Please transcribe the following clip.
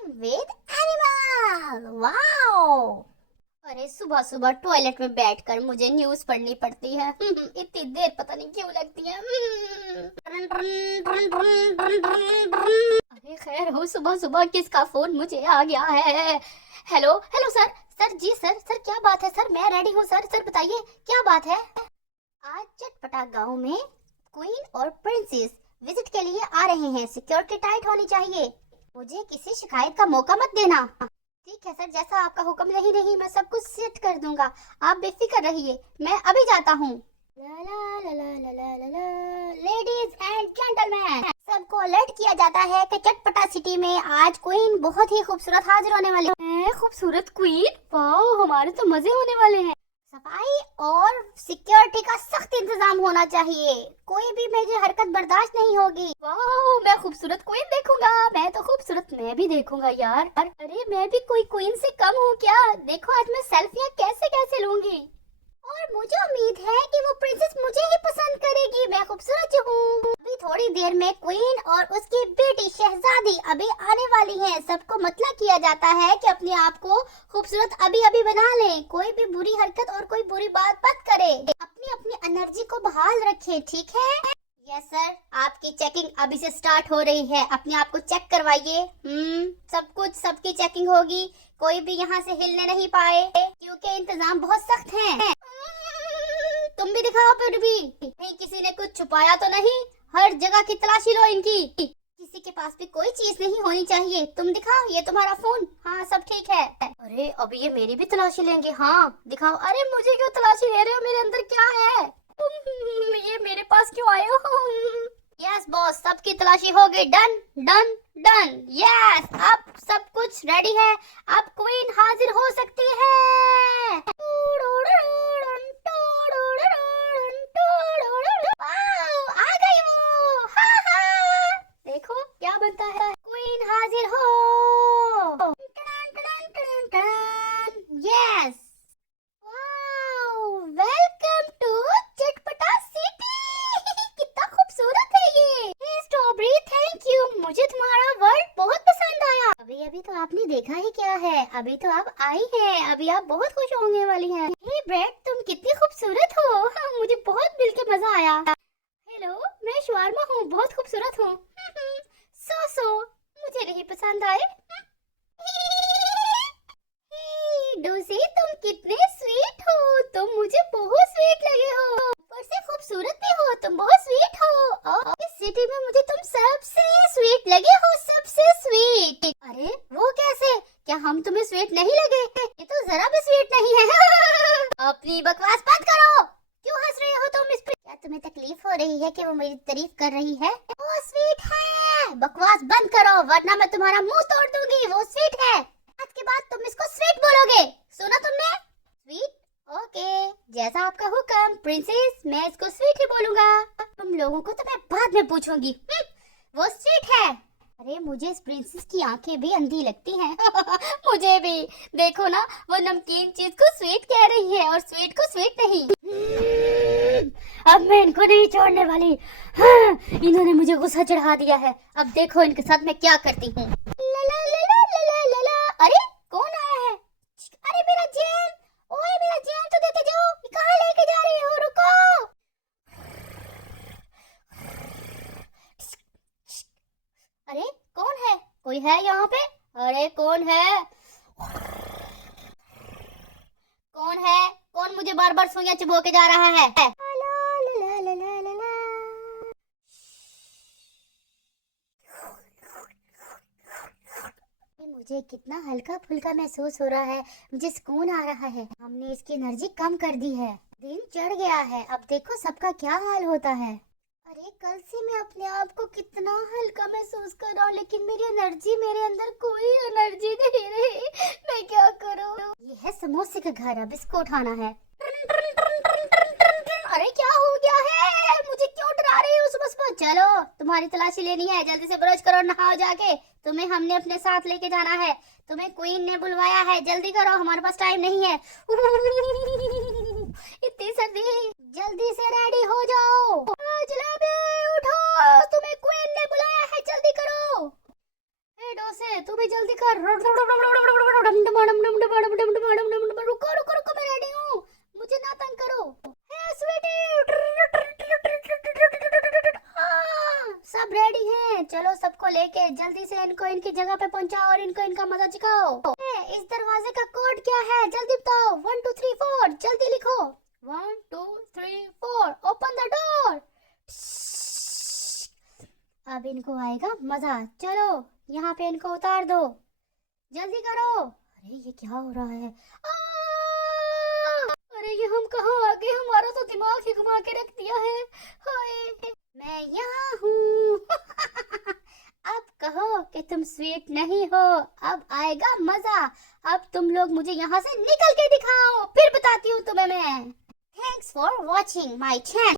Time with animal. Wow! अरे सुबह सुबह टॉयलेट में बैठकर मुझे न्यूज़ पढ़नी पड़ती है। इतनी देर पता नहीं क्यों लगती है। अरे खैर हो, सुबह सुबह किसका फोन मुझे आ गया है। Hello hello sir. सर जी सर क्या बात है सर? मैं रेडी हूँ सर बताइए क्या बात है। आज चटपटा गांव में क्वीन और प्रिंसेस विजिट के लिए आ रहे हैं। सिक्योरिटी टाइट होनी चाहिए। मुझे किसी शिकायत का मौका मत देना। ठीक है सर, जैसा आपका हुक्म। नहीं नहीं, मैं सब कुछ सेट कर दूंगा, आप बेफिक्र रहिए। मैं अभी जाता हूँ। लेडीज एंड जेंटलमैन, सबको अलर्ट किया जाता है कि चटपटा सिटी में आज क्वीन बहुत ही खूबसूरत हाजिर होने वाली है। खूबसूरत क्वीन? वाओ, हमारे तो मजे होने वाले हैं। सफाई और सिक्योरिटी का सख्त इंतजाम होना चाहिए। कोई भी मेरी हरकत बर्दाश्त नहीं होगी। वाह, मैं खूबसूरत क्वीन देखूंगा। मैं तो खूबसूरत मैं भी देखूंगा यार। अरे मैं भी कोई क्वीन से कम हूँ क्या? देखो आज मैं सेल्फियाँ कैसे कैसे लूंगी। और मुझे उम्मीद है कि वो प्रिंसेस मुझे ही पसंद करेगी। मैं खूबसूरत हूँ। अभी थोड़ी देर में क्वीन और उसकी बेटी शहजादी अभी आने वाली हैं। सबको मतलब किया जाता है कि अपने आप को खूबसूरत अभी अभी बना लें। कोई भी बुरी हरकत और कोई बुरी बात मत करे। अपनी अपनी एनर्जी को बहाल रखे, ठीक है? यस सर, आपकी चेकिंग अभी से स्टार्ट हो रही है। अपने आप को चेक करवाइए। सब कुछ सबकी चेकिंग होगी। कोई भी यहाँ से हिलने नहीं पाए क्योंकि इंतजाम बहुत सख्त हैं। तुम भी दिखाओ फिर भी। नहीं किसी ने कुछ छुपाया तो नहीं? हर जगह की तलाशी लो इनकी। किसी के पास भी कोई चीज नहीं होनी चाहिए। तुम दिखाओ, ये तुम्हारा फोन। हाँ सब ठीक है। अरे अभी ये मेरी भी तलाशी लेंगे। हाँ दिखाओ। अरे मुझे क्यों तलाशी ले रहे हो? मेरे अंदर क्या है? ये मेरे पास क्यों आए हो? यस बॉस, सबकी तलाशी हो गई। Done done done. यस, अब सब कुछ रेडी है। अब क्वीन हाजिर हो सकती है। वाओ, आ गई वो। हाँ हाँ, देखो क्या बनता है। क्वीन हाजिर हो। यस, वेलकम टू चटपटा सिटी। कितना खूबसूरत है ये। हे स्ट्रॉबेरी, थैंक यू। मुझे तुम्हारा वर्ल्ड बहुत पसंद आया। अभी अभी तो आपने देखा ही क्या है। अभी तो आप आई हैं। अभी आप बहुत खुश होने वाली हैं। हे ब्रेड, तुम कितनी खूबसूरत हो। हाँ, मुझे बहुत मिल के मजा आया। हेलो, मैं शवारमा हूँ, बहुत खूबसूरत हूँ। सो मुझे नहीं पसंद आए। डोसी, तुम कितने स्वीट हो। तुम मुझे बहुत स्वीट लगे हो। ऊपर से खूबसूरत भी हो। तुम बहुत स्वीट हो। और इस सिटी में मुझे तुम सबसे स्वीट लगे हो, सबसे स्वीट। अरे वो कैसे? क्या हम तुम्हें स्वीट नहीं लगे? ये तो जरा भी स्वीट नहीं है। अपनी बकवास बंद करो। क्यों हंस रहे हो तुम इस पे? क्या तुम्हें तकलीफ हो रही है कि वो मेरी तारीफ कर रही है? वो स्वीट है। बकवास बंद करो वरना मैं तुम्हारा मुंह तोड़ दूंगी। वो स्वीट है। आज के बाद तुम इसको स्वीट बोलोगे। सुना तुमने? स्वीट? ओके, जैसा आपका हुक्म प्रिंसेस। मैं इसको स्वीट ही बोलूंगा। तुम लोगों को तो मैं बाद में पूछूंगी। वो स्वीट है। अरे मुझे इस प्रिंसेस की आंखें भी अंधी लगती हैं। मुझे भी। देखो ना, वो नमकीन चीज को स्वीट कह रही है और स्वीट को स्वीट नहीं। अब मैं इनको नहीं छोड़ने वाली। हाँ, इन्होंने मुझे गुस्सा चढ़ा दिया है। अब देखो इनके साथ मैं क्या करती हूँ। अरे कौन आया है? अरे मेरा जैम। ओए मेरा जैम तो देते जाओ। कहाँ लेके जा रहे हो? रुको। अरे कौन है? कोई है यहाँ पे? अरे कौन है? कौन है? कौन मुझे बार बार सुइयां चुभो के जा रहा है? मुझे कितना हल्का फुल्का महसूस हो रहा है। मुझे सुकून आ रहा है। हमने इसकी एनर्जी कम कर दी है। दिन चढ़ गया है। अब देखो सबका क्या हाल होता है। अरे कल से मैं अपने आप को कितना हल्का महसूस कर रहा हूँ, लेकिन मेरी एनर्जी, मेरे अंदर कोई एनर्जी नहीं रही। मैं क्या करूँ? ये है समोसे का घर। अब इसको उठाना है। अरे क्या हो गया है? मुझे क्यों डरा रही हो सुबह सुबह? चलो तुम्हारी तलाशी लेनी है। जल्दी से ब्रश करो, नहाओ जाके। तुम्हें हमने अपने साथ लेके जाना है। तुम्हें क्वीन ने बुलवाया है। जल्दी करो, हमारे पास टाइम नहीं है। इतनी सर्दी। जल्दी से रेडी हो जाओ। जलेबी उठो, तुम्हें क्वीन ने बुलाया है। जल्दी करो। लेटो से, तू भी जल्दी कर। रुको रुको रुको, मैं रेडी हूँ, मुझे ना तंग करो। हे स्वीटी, सब रेडी हैं, चलो सबको लेके जल्दी से इनको इनकी जगह पे पहुंचाओ और इनको इनका मजा चखाओ। इस दरवाजे का कोड क्या है, जल्दी बताओ। 1 2 3 4, जल्दी लिखो। 1 2 3 4, ओपन द डोर। अब इनको आएगा मजा, चलो यहाँ पे इनको उतार दो, जल्दी करो। अरे ये क्या हो रहा है? अरे ये हम कहाँ आ गए, हमारा तो दिमाग ही घुमा के रख दिया है। हाय, मैं यहाँ हूँ। अब कहो कि तुम स्वीट नहीं हो, अब आएगा मजा। अब तुम लोग मुझे यहाँ से निकल के दिखाओ, फिर बताती हूँ तुम्हें मैं। Thanks for watching my channel.